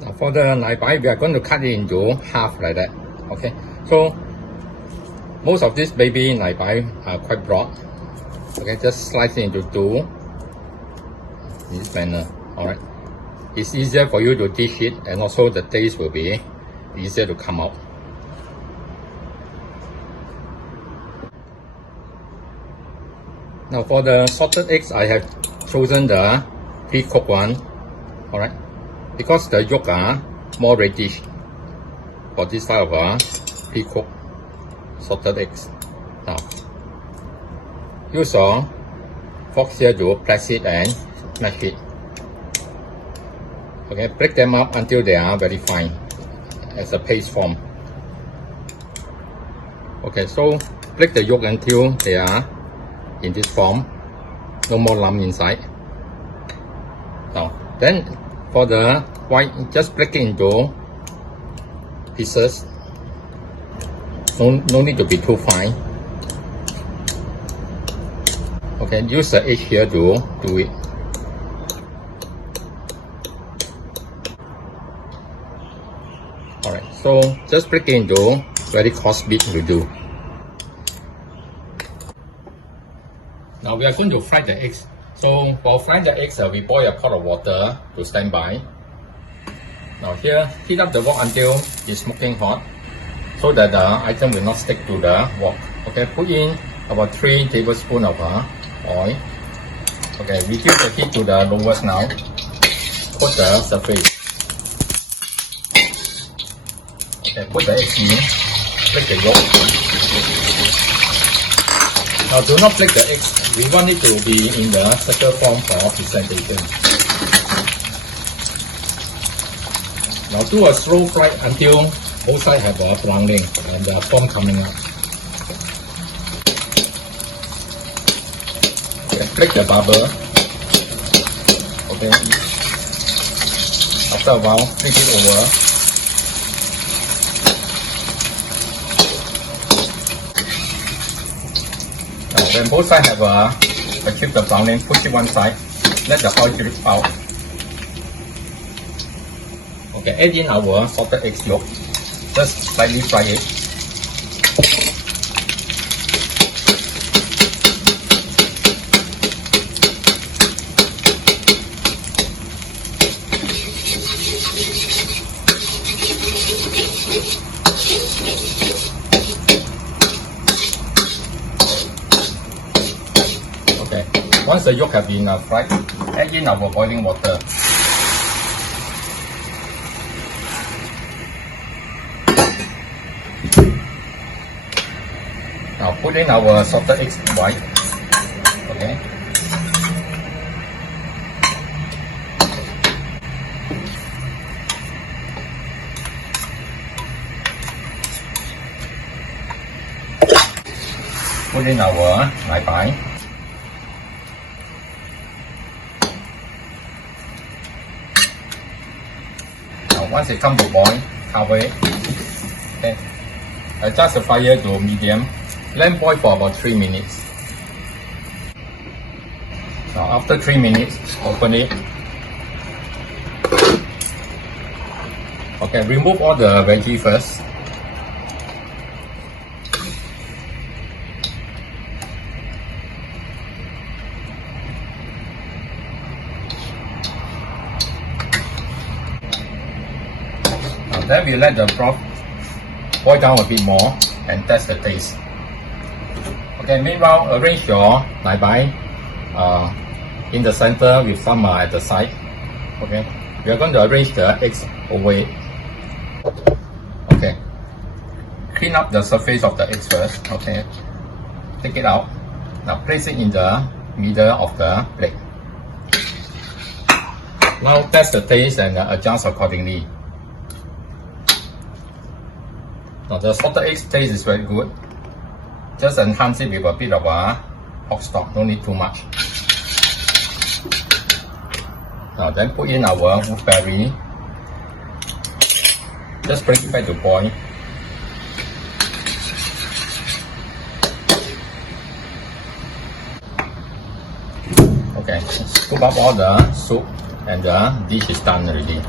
Now for the nai bai, we are going to cut it into half like that. Okay, so most of this baby nai bai are quite broad. Okay, just slice it into two in this manner. Alright, it's easier for you to dish it, and also the taste will be easier to come out. Now for the salted eggs, I have chosen the pre-cooked one. Alright, because the yolk are more reddish for this type of pre-cooked salted eggs. Now, use a fork here to press it and smash it. Okay, break them up until they are very fine as a paste form. Okay, so break the yolk until they are in this form, no more lump inside. Now, then for the white, just break it into pieces. No need to be too fine. Okay, use the edge here to do it. Alright, so just break it into very coarse bit will do. Now we are going to fry the eggs. So for frying the eggs, we boil a pot of water to stand by. Now here, heat up the wok until it's smoking hot, so that the item will not stick to the wok. Okay, put in about 3 tablespoons of oil. Okay, reduce the heat to the lowest now. Coat the surface. Okay, put the eggs in. Break the yolk. Now do not break the eggs. We want it to be in the circle form for presentation. Now do a slow fry until both sides have a browning and the foam coming out. Okay, break the bubble. Okay. After a while, flip it over. When both sides have achieved the browning, push it one side, let the oil drip out. Okay, add in our salted egg yolk. Just slightly fry it. Once the yolk has been fried, add in our boiling water. Now put in our salted eggs white. Okay. Put in our nai bai. Once it comes to boil, cover it. Okay. Adjust the fire to medium. Let boil for about 3 minutes. Now after 3 minutes, open it. Okay, remove all the veggie first. Then we let the broth boil down a bit more and test the taste. Okay, meanwhile, arrange your nai bai in the center with some at the side. Okay, we are going to arrange the eggs over it. Okay, clean up the surface of the eggs first. Okay, take it out. Now place it in the middle of the plate. Now test the taste and adjust accordingly. Now the salted egg taste is very good. Just enhance it with a bit of pork stock, no need too much. Now then put in our wolfberry. Just bring it back to boil. Okay, scoop up all the soup and the dish is done already.